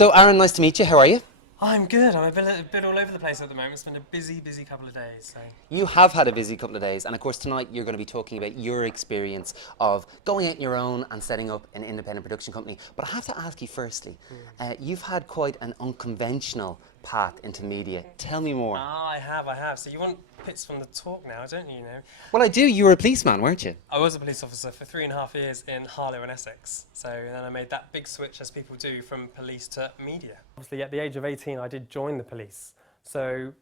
So Aaron, nice to meet you. How are you? I'm good. I'm a bit all over the place at the moment. It's been a busy couple of days. So. You have had a busy couple of days, and of course tonight you're going to be talking about your experience of going out on your own and setting up an independent production company. But I have to ask you firstly, you've had quite an unconventional path into media. Tell me more. I have. So you want bits from the talk now, don't you? Well, I do. You were a policeman, weren't you? I was a police officer for 3.5 years in Harlow and Essex. So then I made that big switch, as people do, from police to media. Obviously, at the age of 18, I did join the police. So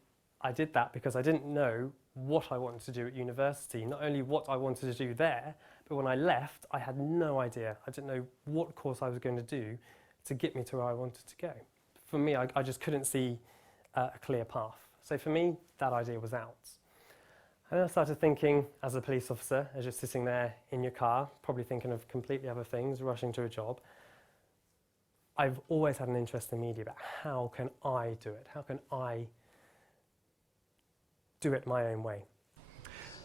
I did that because I didn't know what I wanted to do at university. Not only what I wanted to do there, but when I left, I had no idea. I didn't know what course I was going to do to get me to where I wanted to go. For me, I just couldn't see a clear path. So for me, that idea was out. And then I started thinking, as a police officer, as you're sitting there in your car, probably thinking of completely other things, rushing to a job, I've always had an interest in media, but how can I do it? How can I do it my own way?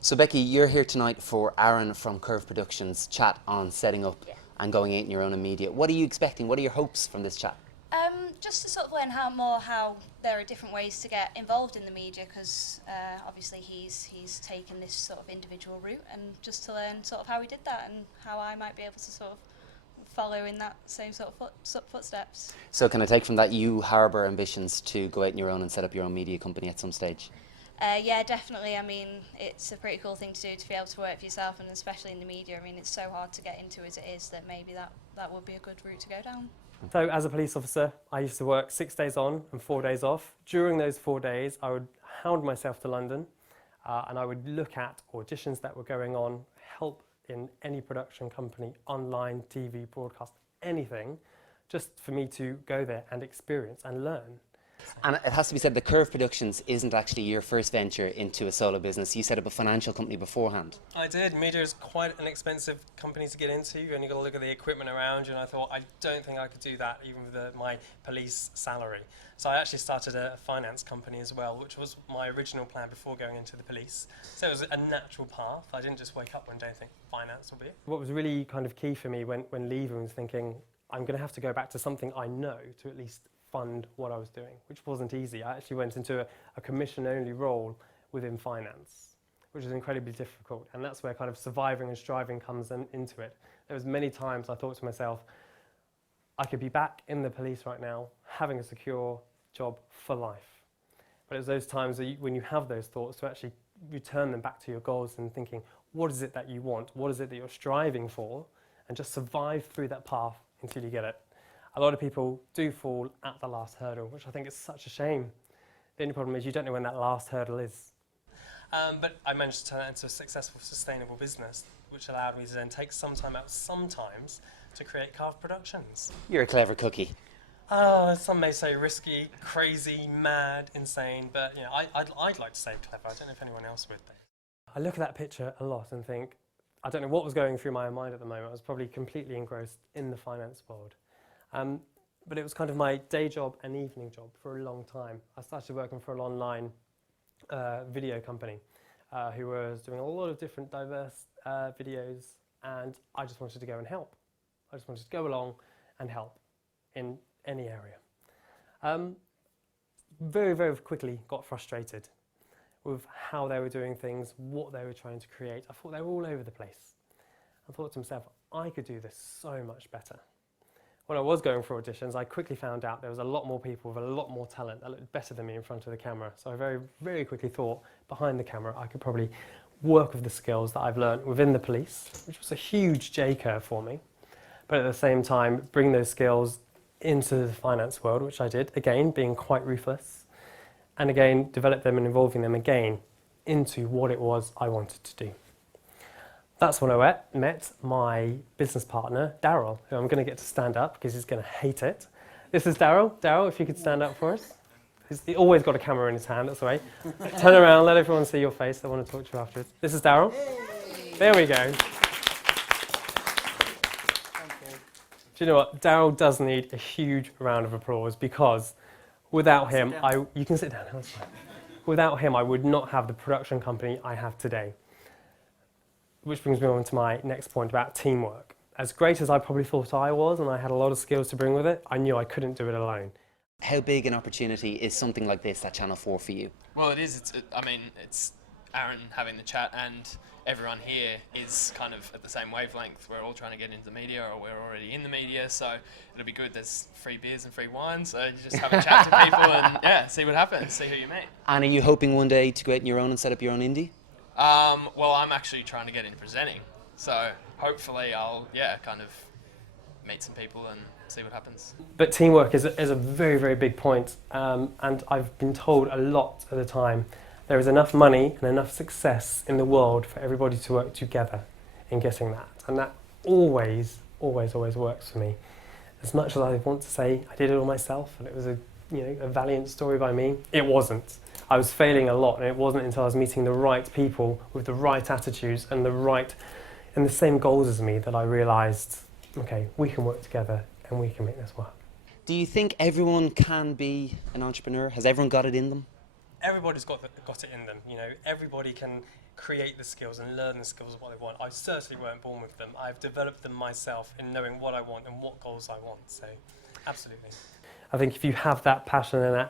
So Becky, you're here tonight for Aaron from Carve Productions chat on setting up and going out on your own in media. What are you expecting? What are your hopes from this chat? Just to sort of learn how there are different ways to get involved in the media, because obviously he's taken this sort of individual route, and just to learn sort of how he did that and how I might be able to sort of follow in that same sort of footsteps. So can I take from that you harbour ambitions to go out on your own and set up your own media company at some stage? Yeah, definitely. I mean, it's a pretty cool thing to do, to be able to work for yourself, and especially in the media. I mean, it's so hard to get into as it is, that maybe that would be a good route to go down. So as a police officer, I used to work 6 days on and 4 days off. During those 4 days, I would hound myself to London and I would look at auditions that were going on, help in any production company, online, TV, broadcast, anything, just for me to go there and experience and learn. And it has to be said that Carve Productions isn't actually your first venture into a solo business. You set up a financial company beforehand. I did. Media is quite an expensive company to get into, and you've got to look at the equipment around you, and I thought, I don't think I could do that even with my police salary. So I actually started a finance company as well, which was my original plan before going into the police. So it was a natural path. I didn't just wake up one day and think finance will be it. What was really kind of key for me when leaving was thinking, I'm going to have to go back to something I know to at least fund what I was doing, which wasn't easy. I actually went into a commission-only role within finance, which is incredibly difficult, and that's where kind of surviving and striving comes into it. There was many times I thought to myself, I could be back in the police right now, having a secure job for life. But it was those times when you have those thoughts, to actually return them back to your goals and thinking, what is it that you want? What is it that you're striving for? And just survive through that path until you get it. A lot of people do fall at the last hurdle, which I think is such a shame. The only problem is you don't know when that last hurdle is. But I managed to turn that into a successful, sustainable business, which allowed me to then take some time out sometimes to create Carve Productions. You're a clever cookie. Some may say risky, crazy, mad, insane, but I'd like to say clever. I don't know if anyone else would. I look at that picture a lot and think, I don't know what was going through my mind at the moment. I was probably completely engrossed in the finance world. But it was kind of my day job and evening job for a long time. I started working for an online video company who was doing a lot of different diverse videos, and I just wanted to go and help. I just wanted to go along and help in any area. Very, very quickly got frustrated with how they were doing things, what they were trying to create. I thought they were all over the place. I thought to myself, I could do this so much better. When I was going for auditions, I quickly found out there was a lot more people with a lot more talent that looked better than me in front of the camera. So I very, very quickly thought, behind the camera, I could probably work with the skills that I've learned within the police, which was a huge J-curve for me. But at the same time, bring those skills into the finance world, which I did, again, being quite ruthless, and again, develop them and involving them again into what it was I wanted to do. That's when I met my business partner, Daryl, who I'm going to get to stand up because he's going to hate it. This is Daryl. Daryl, if you could stand up for us. He's always got a camera in his hand, that's the way. Turn around, let everyone see your face. I want to talk to you afterwards. This is Daryl. Hey. There we go. Do you know what? Daryl does need a huge round of applause, because without him, you can sit down, that's fine. Without him, I would not have the production company I have today. Which brings me on to my next point about teamwork. as great as I probably thought I was, and I had a lot of skills to bring with it, I knew I couldn't do it alone. How big an opportunity is something like this at Channel 4 for you? Well, it is. It's Aaron having the chat, and everyone here is kind of at the same wavelength. We're all trying to get into the media, or we're already in the media, so it'll be good. There's free beers and free wine, so you just have a chat to people and yeah, see what happens, see who you meet. And are you hoping one day to go out on your own and set up your own indie? Well, I'm actually trying to get into presenting, so hopefully I'll kind of meet some people and see what happens. But teamwork is a very, very big point, and I've been told a lot of the time there is enough money and enough success in the world for everybody to work together in getting that, and that always works for me. As much as I want to say I did it all myself and it was a valiant story by me, it wasn't. I was failing a lot, and it wasn't until I was meeting the right people with the right attitudes and the same goals as me that I realised, okay, we can work together and we can make this work. Do you think everyone can be an entrepreneur? Has everyone got it in them? Everybody's got it in them. Everybody can create the skills and learn the skills of what they want. I certainly weren't born with them. I've developed them myself in knowing what I want and what goals I want. So, absolutely. I think if you have that passion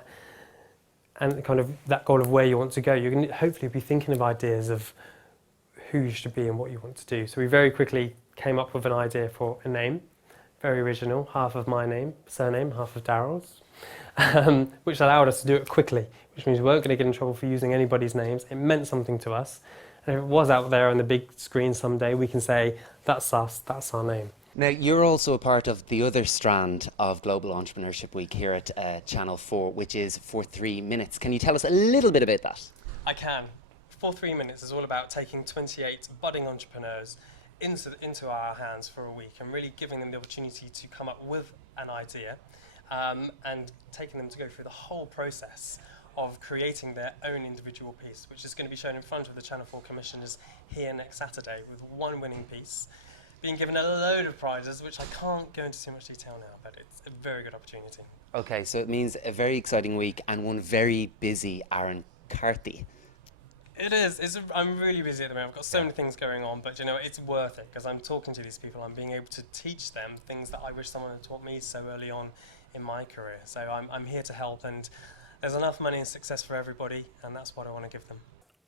and kind of that goal of where you want to go, you're going to hopefully be thinking of ideas of who you should be and what you want to do. So we very quickly came up with an idea for a name, very original, half of my name, surname, half of Daryl's, which allowed us to do it quickly, which means we weren't going to get in trouble for using anybody's names. It meant something to us. And if it was out there on the big screen someday, we can say, that's us, that's our name. Now, you're also a part of the other strand of Global Entrepreneurship Week here at Channel 4, which is For 3 Minutes. Can you tell us a little bit about that? I can. For 3 Minutes is all about taking 28 budding entrepreneurs into our hands for a week and really giving them the opportunity to come up with an idea and taking them to go through the whole process of creating their own individual piece, which is going to be shown in front of the Channel 4 commissioners here next Saturday with one winning piece, being given a load of prizes, which I can't go into too much detail now, but it's a very good opportunity. Okay, so it means a very exciting week and one very busy Aaron Carty. It is. I'm really busy at the moment. I've got so many things going on, but it's worth it because I'm talking to these people. I'm being able to teach them things that I wish someone had taught me so early on in my career. So I'm here to help, and there's enough money and success for everybody, and that's what I want to give them.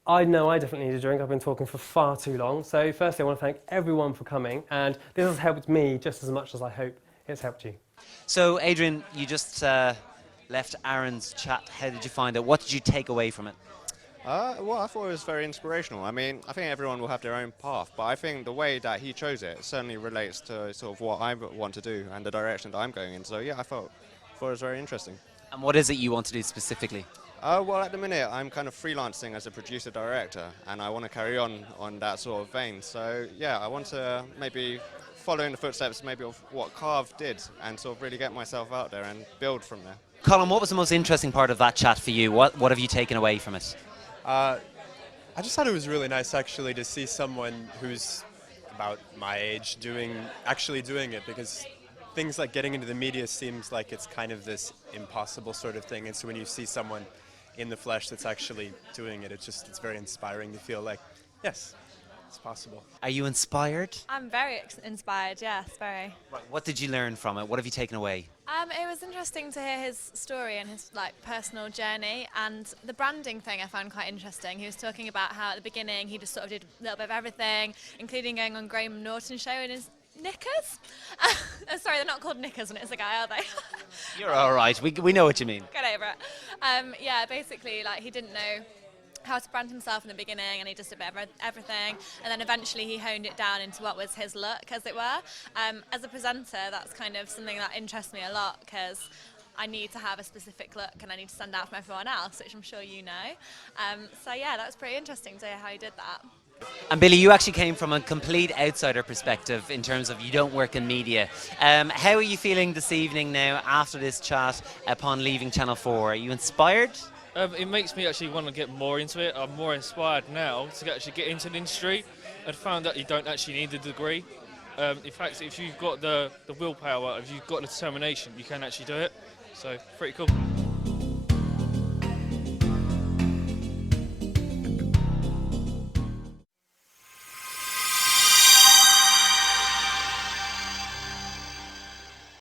I know I definitely need a drink. I've been talking for far too long. So firstly, I want to thank everyone for coming, and this has helped me just as much as I hope it's helped you. So, Adrian, you just left Aaron's chat. How did you find it? What did you take away from it? Well, I thought it was very inspirational. I mean, I think everyone will have their own path, but I think the way that he chose it certainly relates to sort of what I want to do and the direction that I'm going in. So, yeah, I thought it was very interesting. And what is it you want to do specifically? Well, at the minute, I'm kind of freelancing as a producer-director, and I want to carry on that sort of vein. So, yeah, I want to maybe follow in the footsteps maybe of what Carve did and sort of really get myself out there and build from there. Colin, what was the most interesting part of that chat for you? What have you taken away from it? I just thought it was really nice actually to see someone who's about my age actually doing it, because things like getting into the media seems like it's kind of this impossible sort of thing, and so when you see someone in the flesh that's actually doing it, it's very inspiring to feel like, yes, it's possible. Are you inspired? I'm very inspired, yes, very. What did you learn from it? What have you taken away? It was interesting to hear his story and his personal journey, and the branding thing I found quite interesting. He was talking about how at the beginning he just sort of did a little bit of everything, including going on Graham Norton's show in his knickers. Sorry, they're not called knickers when it's a guy, are they? You're all right. We know what you mean. Get over it. Yeah, basically, he didn't know how to brand himself in the beginning, and he just did a bit of everything, and then eventually he honed it down into what was his look, as it were. As a presenter, that's kind of something that interests me a lot, because I need to have a specific look and I need to stand out from everyone else, which I'm sure you know. So yeah, that was pretty interesting to hear how he did that. And Billy, you actually came from a complete outsider perspective in terms of you don't work in media. How are you feeling this evening now after this chat upon leaving Channel 4? Are you inspired? It makes me actually want to get more into it. I'm more inspired now to actually get into the industry, and found that you don't actually need a degree. In fact, if you've got the willpower, if you've got the determination, you can actually do it. So, pretty cool.